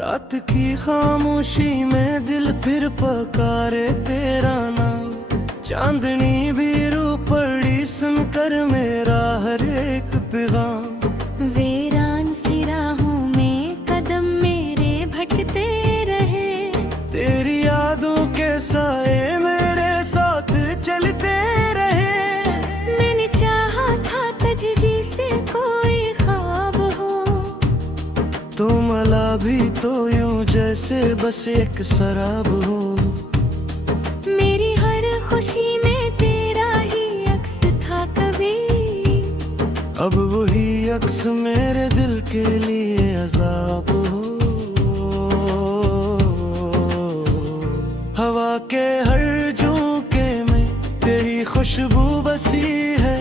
रात की खामोशी में दिल फिर पकारे तेरा नाम। चांदनी भी रू पड़ी सुनकर मेरा हर एक पैगाम। वीरान सी राहों में कदम मेरे भटकते रहे, तेरी यादों के साए मेरे साथ चलते रहे। मैंने चाहा था तुझी से कोई ख्वाब हो, तो मला भी तो यूं जैसे बस एक शराब हो। मेरी हर खुशी में तेरा ही अक्स था कभी, अब वही अक्स मेरे दिल के लिए अजाब हो। हवा के हर झोंके में तेरी खुशबू बसी है,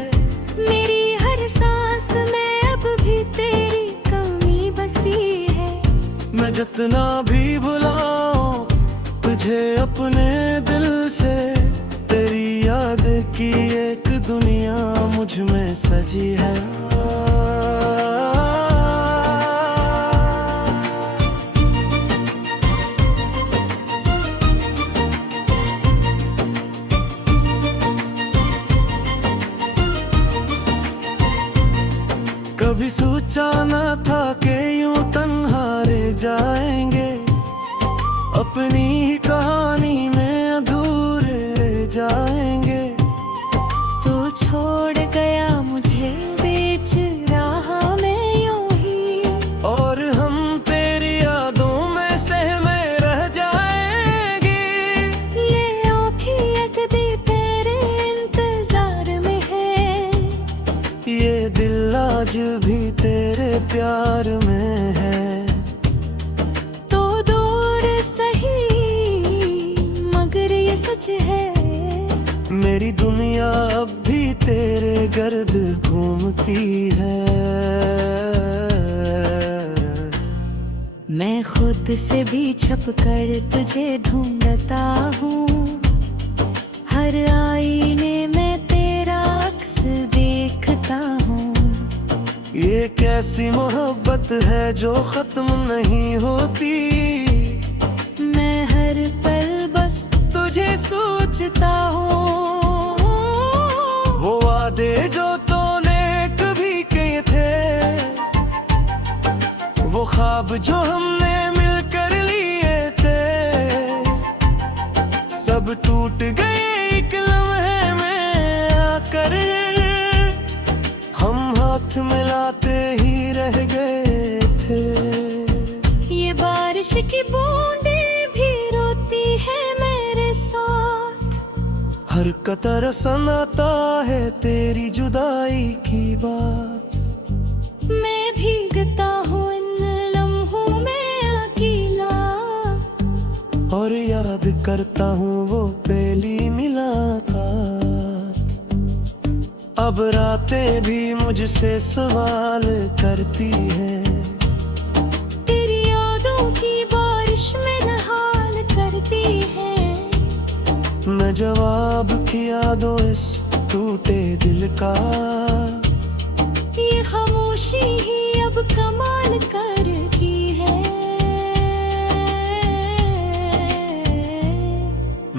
मेरी हर सांस में अब भी तेरी कमी बसी है। मैं जितना भी बुलाऊं तुझे अपने दिल से, तेरी याद की एक दुनिया मुझ में सजी है। कभी सोचा न था कि यूं तन्हा रह जाएंगे, अपनी ही कहानी में अधूरे रह जाएंगे। तू छोड़ गया मुझे बीच राह में यूं ही, और हम तेरी यादों में सहमे रह जाएंगे। ले औखी एक दी तेरे इंतजार में है, ये दिल आज भी तेरे प्यार में है। तो दूर सही मगर ये सच है, मेरी दुनिया अब भी तेरे गर्द घूमती है। मैं खुद से भी छुप कर तुझे ढूंढता हूँ, हर आईने में तेरा अक्स देखता हूँ। ये कैसी मोहब्बत है जो खत्म नहीं होती, मैं हर पल बस तुझे सोचता हूँ। वो वादे जो तूने कभी किए थे, वो ख्वाब जो हमने मिलकर लिए थे, सब टूट गए एक लम्हे में आकर। हम हाथ मिलाते ही रह गए थे। ये बारिश की बूंदें भी रोती है मेरे साथ, हर कतर सुनाता है तेरी जुदाई की बात। मैं भीगता हूँ इन लम्हों में अकेला, और याद करता हूँ वो पहली मुलाकात। अब रातें भी मुझसे सवाल करती हैं, तेरी यादों की बारिश में नहाल करती है। मैं जवाब किया दो इस टूटे दिल का, ये खामोशी ही अब कमाल करती है।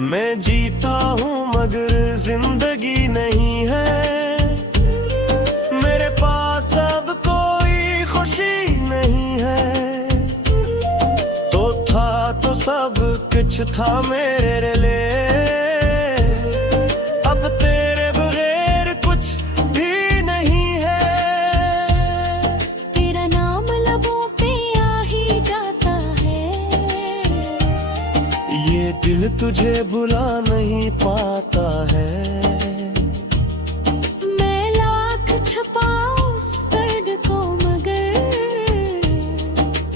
मैं जीता हूँ मगर जिंदगी नहीं है, मेरे पास अब कोई खुशी नहीं है। तो था तो सब कुछ था मेरे लिए, अब तेरे बगैर कुछ भी नहीं है। तेरा नाम लबों पे आ ही जाता है, ये दिल तुझे भुला नहीं पाता है। मैं लाख छुपाऊं उस दर्द को मगर,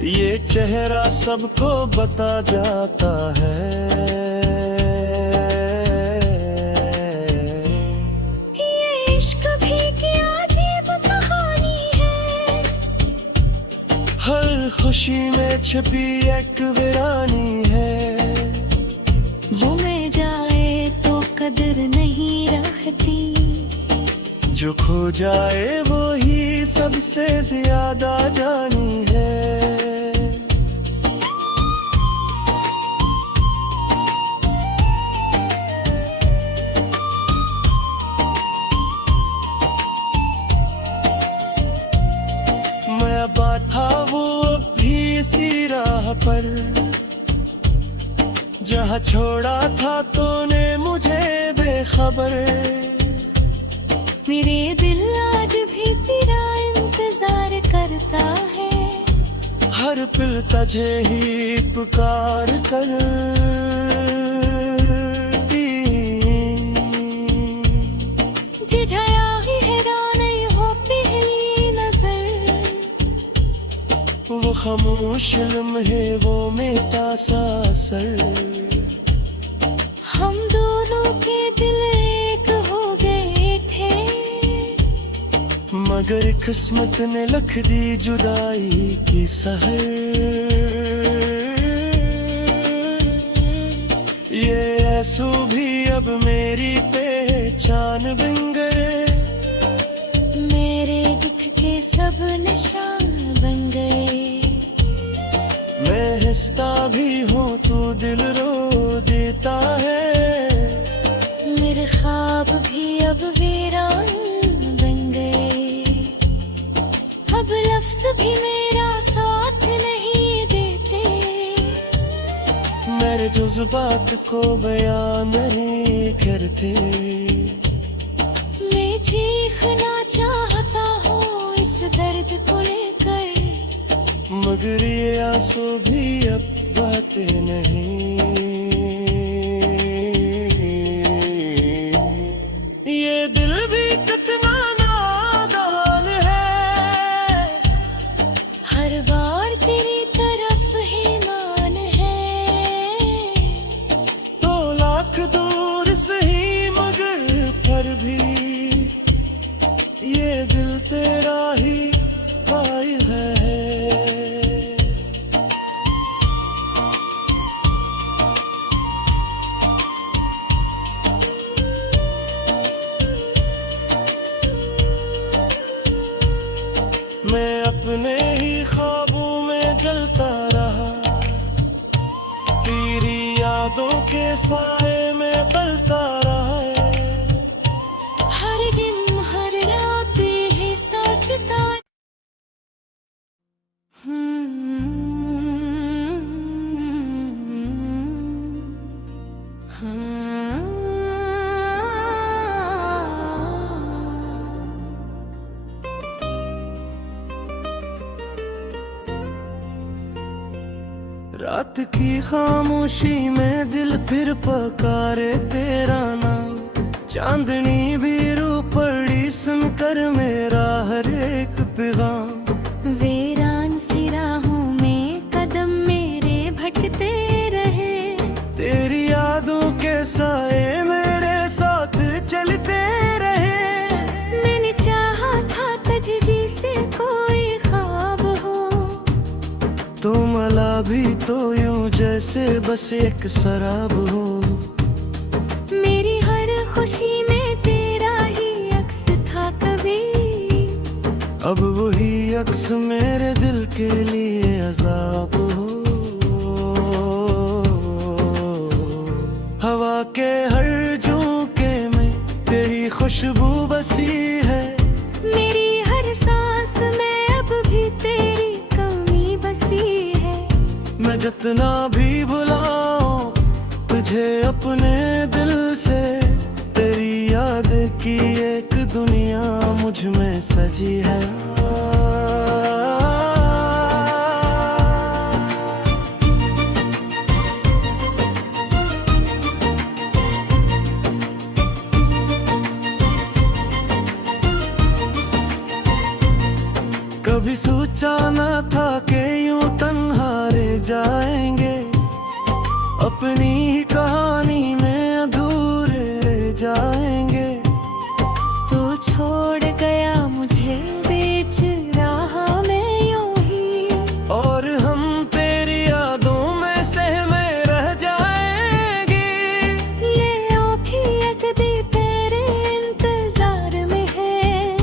ये चेहरा सबको बता जाता है। ये इश्क भी क्या अजीब कहानी है, हर खुशी में छिपी एक वीरानी है। वो में जाए तो कदर नहीं रहती, जो खो जाए वो ही सबसे ज्यादा जानी है। राह पर, जहाँ छोड़ा था तूने मुझे बेखबर। मेरे दिल आज भी तेरा इंतजार करता है, हर पल तुझे ही पुकार कर। जिझाया ही हैरान हो पहली नजर, वो खामोश लम्हे वो मेरा सा असर। हम दोनों के दिल एक हो गए थे, मगर किस्मत ने लिख दी जुदाई की सहर। ये आंसू भी अब मेरी पहचान बन गए, मेरे दुख के सब निशान बन गए। मैं हंसता भी हूँ तू दिल रो देता है, मेरे ख्वाब भी अब वीरान बन गए। अब लफ्ज भी मेरा साथ नहीं देते, मेरे जज्बात को बयान नहीं करते। मैं चीखना चाहता हूँ इस दर्द को लेकर, मगर ये आंसू भी अब बातें नहीं। ये दिल भी कितना नादान है, हर बार तेरी तरफ ही मान है। तो लाख दूर सही मगर पर भी ये दिल तेरा ही कायल है। मैं अपने ही ख्वाबों में जलता रहा, तेरी यादों के साए में पलता रहा है। हर दिन हर रात ही सोचता रात की खामोशी में दिल फिर पकारे तेरा नाम, चांदनी भी रू पड़ी सुनकर मेरा हर एक पैगाम। वीरान सी राहों में कदम मेरे भटकते रहे, तेरी यादों के साए मेरे साथ चलते रहे। मैंने चाहा था तुझे से कोई ख्वाब हो, तो मला भी तो यूं जैसे बस एक शराब हो। मेरी हर खुशी में तेरा ही अक्स था कभी, अब वही अक्स मेरे दिल के लिए अजाब हो। हवा के हर झोंके में तेरी खुशबू बसी है, मेरी हर सांस में अब भी तेरी कमी बसी है। मैं जितना भी बुलाऊं तुझे अपने दिल से, तेरी याद की एक दुनिया मुझ में सजी है। कभी सोचा न था कि यूं तन्हा रह जाएंगे, अपनी ही कहानी में अधूरे रह जाएंगे। तू छोड़ गया मुझे बीच राह में यूं ही, और हम तेरी यादों में सहमे रह जाएंगे। ले औखी एक दी तेरे इंतजार में है,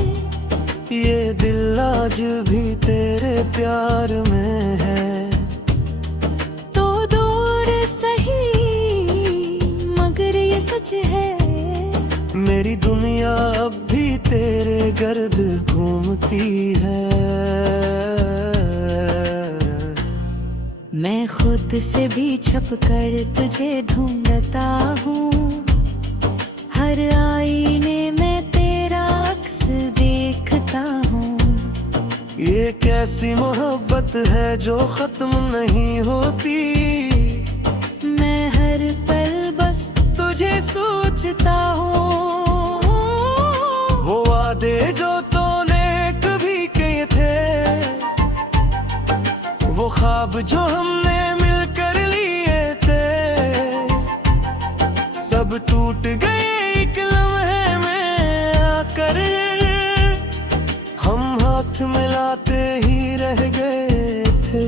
ये दिल आज भी तेरे प्यार में है। तो दूर सही मगर ये सच है, मेरी दुनिया अब भी तेरे गर्द घूमती है। मैं खुद से भी छुप कर तुझे ढूंढता हूँ, हर आईने में तेरा अक्स देखता हूँ। ये कैसी मोहब्बत है जो खत्म नहीं होती, मैं हर पल बस तुझे सोचता हूँ। वो वादे जो तूने कभी किए थे, वो ख्वाब जो हमने मिलकर लिए थे, सब टूट गए एक लम्हे में आकर। हम हाथ मिलाते ही रह गए थे।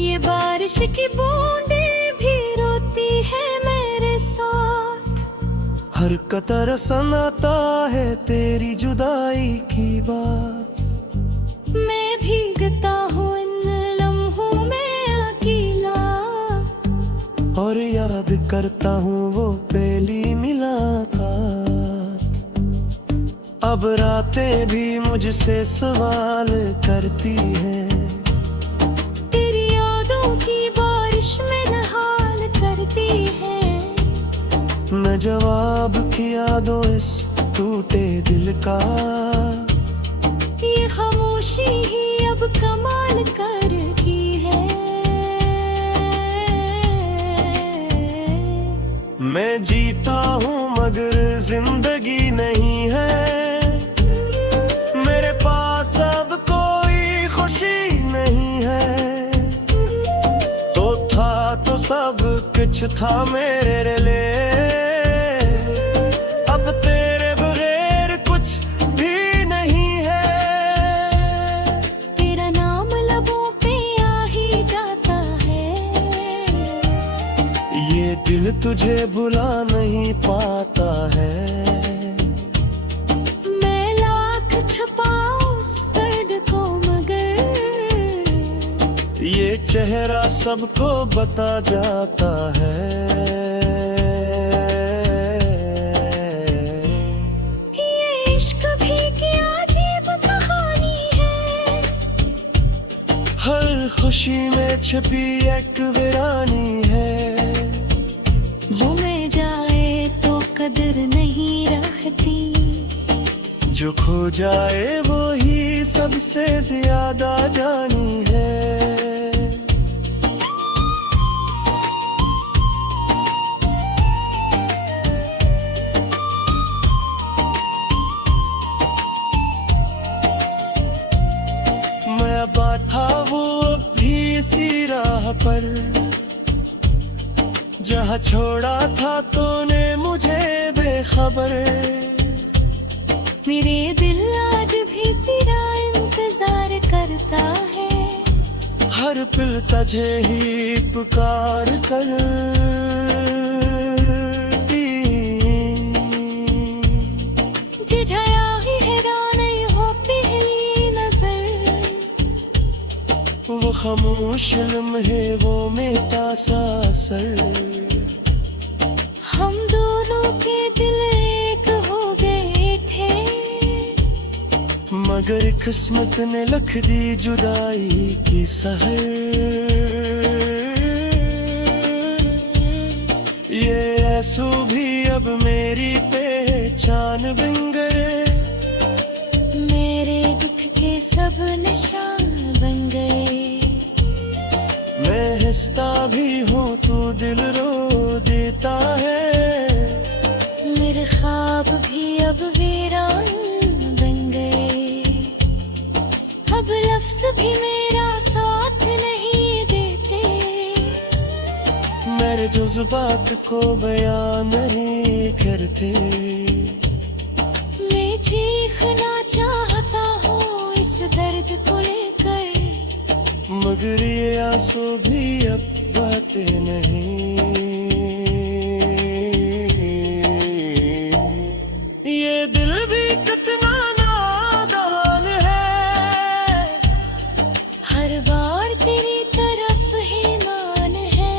ये बारिश की बूंदें भी रोती है मेरे साथ, हर कतर सुनाता है तेरी जुदाई की बात। मैं भीगता हूँ इन लम्हों में अकेला, और याद करता हूँ वो पहली मुलाकात। अब रातें भी मुझसे सवाल करती हैं, तेरी यादों की बारिश में नहाल करती है। मैं जवाब किया दो इस टूटे दिल का, ये खामोशी ही अब कमाल करती है। मैं जीता हूँ मगर जिंदगी नहीं है, मेरे पास अब कोई खुशी नहीं है। तो था तो सब कुछ था मेरे लिए, अब तेरे बगैर कुछ भी नहीं है। तेरा नाम लबों पे आ ही जाता है, ये दिल तुझे भुला नहीं पाता है। मैं लाख छुपाऊं उस दर्द को मगर, ये चेहरा सबको बता जाता है। ये इश्क भी क्या अजीब कहानी है, हर खुशी में छिपी एक वीरानी है। वो में जाए तो कदर नहीं रहती, जो खो जाए वो ही सबसे ज्यादा जानी है। मैं बैठा वो भी इसी राह पर, जहाँ छोड़ा था तूने मुझे बेखबर। मेरे दिल आज भी तेरा इंतजार करता है, हर पल तुझे ही पुकार कर। जिझाया ही हैरान हो पहली नजर, वो खामोश लम्हे वो मेरा सा असर। हम दोनों के दिल एक हो गए थे, मगर किस्मत ने लिख दी जुदाई की सहर। ये आंसू भी अब मेरी पहचान बन गए, मेरे दुख के सब निशान बन गए। मैं हंसता भी हूँ तू दिल रो देता है, मेरे ख्वाब भी अब वीरान बन गए। अब लफ्ज भी मेरा साथ नहीं देते, मेरे जज्बात को बयान नहीं करते। मैं चीखना चाहता हूँ इस दर्द को लेकर, मगर ये आंसू भी अब बातें नहीं। ये दिल भी कितना नादान है, हर बार तेरी तरफ ही मान है।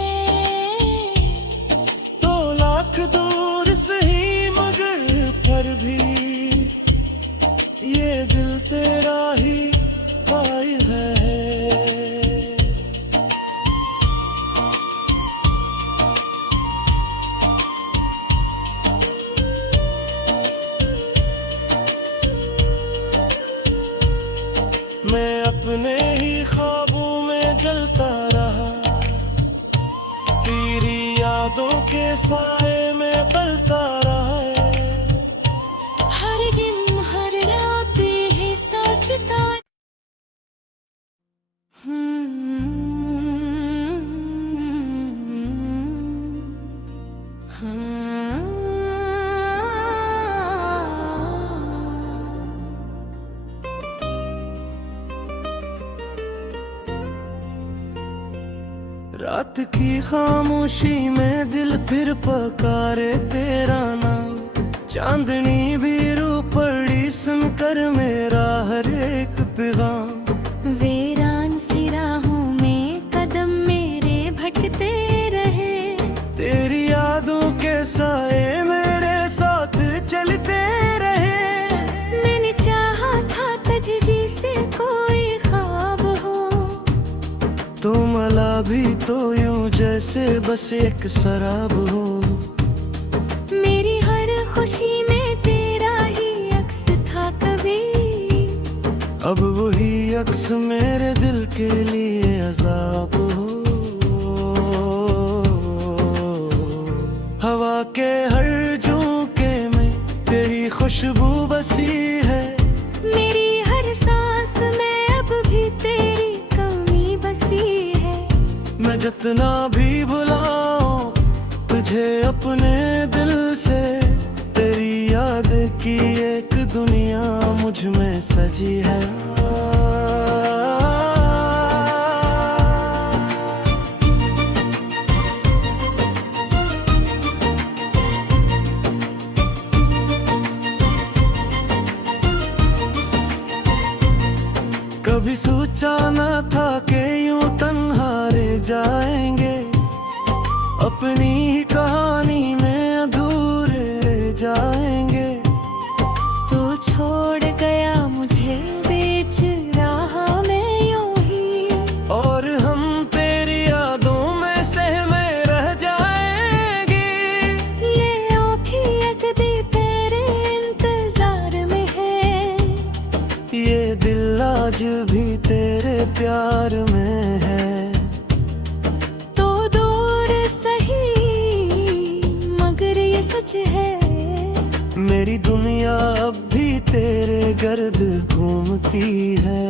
तो लाख दूर सही मगर पर भी ये दिल तेरा ही आए है। मैं अपने ही ख्वाबों में जलता रहा, तेरी यादों के साए में पलता रहा है। हर दिन हर रात ही सोचता रात की खामोशी में दिल फिर पकारे तेरा नाम, चांदनी भी रू पड़ी सुनकर मेरा हर एक पैगाम। वीरान सी राहों में कदम मेरे भटकते रहे, तेरी यादों के साए मेरे साथ चलते रहे। मैंने चाहा था तुझे से कोई ख्वाब हो, तो मला भी तो यूं जैसे बस एक शराब हो। मेरी हर खुशी में तेरा ही अक्स था कभी, अब वही अक्स मेरे दिल के लिए अजाब हो। हवा के हर झोंके में तेरी खुशबू बसी है, मेरी हर सांस में अब भी तेरी कमी बसी है। मैं जितना भी बुलाऊं तुझे अपने दिल से, तेरी याद की एक दुनिया मुझ में सजी है। कभी सोचा न था कि यूं तन्हा रह जाएंगे, अपनी ही कहानी में अधूरे रह जाएंगे। तू छोड़ गया मुझे बीच राह में यूं ही, और हम तेरी यादों में सहमे रह जाएंगे। ले उठी एक दी तेरे इंतजार में है, ये दिल आज भी तेरे प्यार में है। तो दूर सही मगर ये सच है, मेरी दुनिया अब भी तेरे गर्द घूमती है।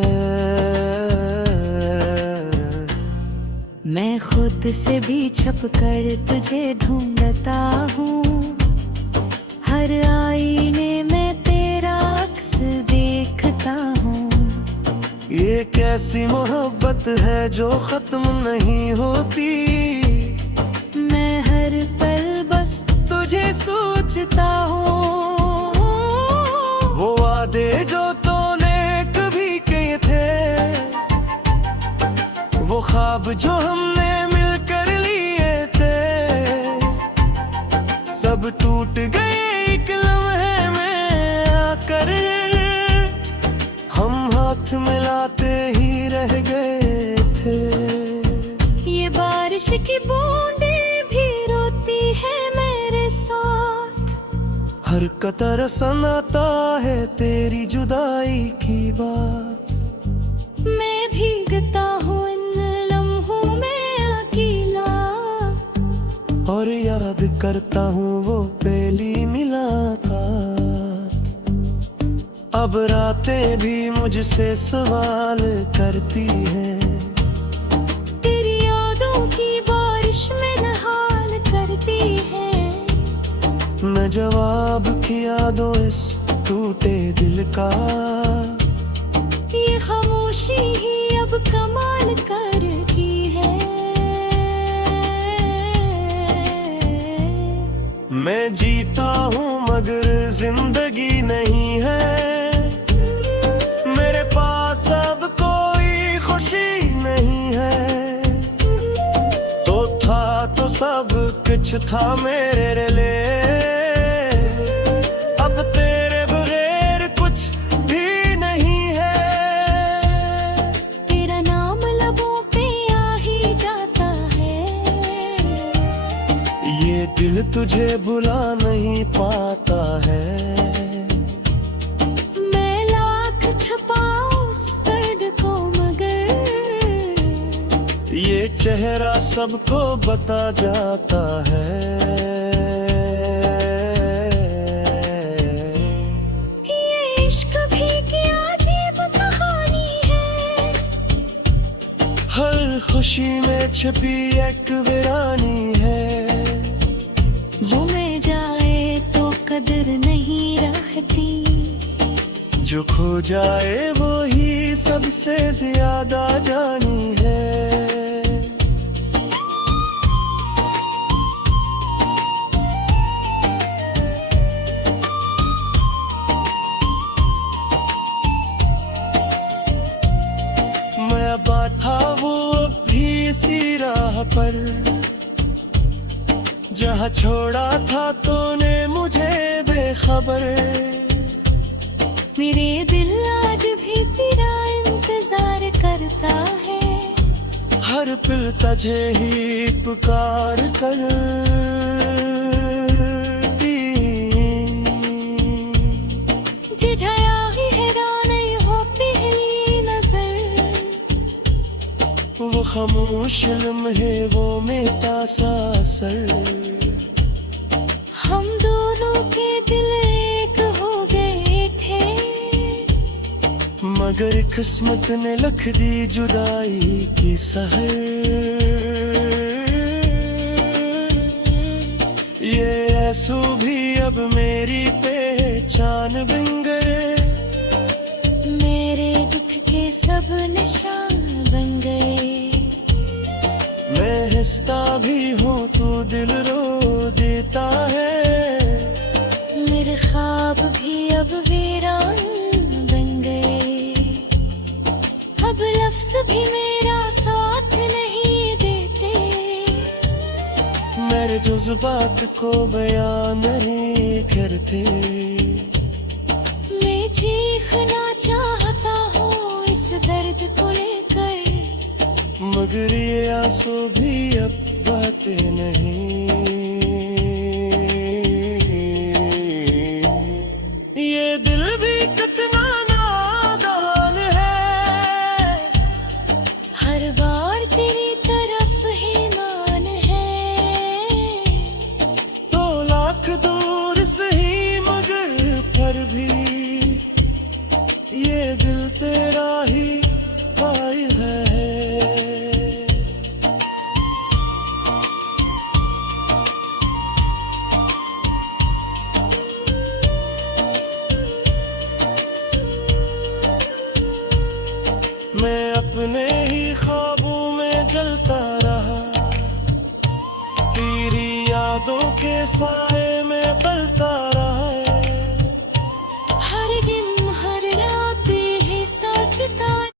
मैं खुद से भी छुप कर तुझे ढूंढता हूँ, हर आईने में तेरा अक्स देखता हूँ। ये कैसी मोहब्बत है जो खत्म नहीं होती, मैं हर पल बस तुझे सोचता हूँ। वो वादे जो तूने कभी किए थे, वो ख्वाब जो हमने मिलकर लिए थे, सब टूट गए एक लम्हे में आकर। हम हाथ मिलाते ही रह गए थे। ये बारिश की बूंदें भी रोती है मेरे साथ, हर कतर सुनाता है तेरी जुदाई की बात। मैं भीगता हूँ इन लम्हों में अकेला, और याद करता हूँ वो पहली मुलाकात। अब रातें भी मुझसे सवाल करती हैं, तेरी यादों की बारिश में नहाल करती है। मैं जवाब किया दो इस टूटे दिल का, ये खामोशी ही अब कमाल करती है। मैं जीता हूँ मगर जिंदगी नहीं है, मेरे पास अब कोई खुशी नहीं है। तो था तो सब कुछ था मेरे लिए, अब तेरे बगैर कुछ भी नहीं है। तेरा नाम लबों पे आ ही जाता है, ये दिल तुझे भुला नहीं पाता है। मैं लाख छुपाऊं उस दर्द चेहरा सबको बता जाता है। ये इश्क भी क्या अजीब कहानी है, हर खुशी में छिपी एक वीरानी है। वो मिल जाए तो कदर नहीं रहती, जो खो जाए वो ही सबसे ज्यादा जानी है। मैं बैठा वो भी इसी राह पर, जहाँ छोड़ा था तूने मुझे बेखबर। मेरे दिल आज भी तेरा इंतजार करता है, हर पल तुझे ही पुकार कर। जिझाया ही हैरान हो पहली नजर, वो खामोश लम्हे वो मेरा सा असर। हम दोनों के दिल एक हो गए थे, मगर किस्मत ने लिख दी जुदाई की सहर। ये आंसू भी अब मेरी पहचान बन गए, मेरे दुख के सब निशान बन गए। मैं हंसता भी हूँ तू दिल रो देता है। मेरे ख्वाब भी अब वीरान बन गए, अब लफ्ज भी मेरा साथ नहीं देते। मेरे जज्बात को बयान नहीं करते। मैं चीखना चाहता हूँ इस दर्द को लेकर, मगर ये आंसू भी अब बातें नहीं। ये दिल भी कितना नादान है, हर बार तेरी तरफ ही मान है। तो लाख दूर सही मगर पर भी ये दिल तेरा ही पाई है। मैं अपने ही ख्वाबों में जलता रहा, तेरी यादों के साए में पलता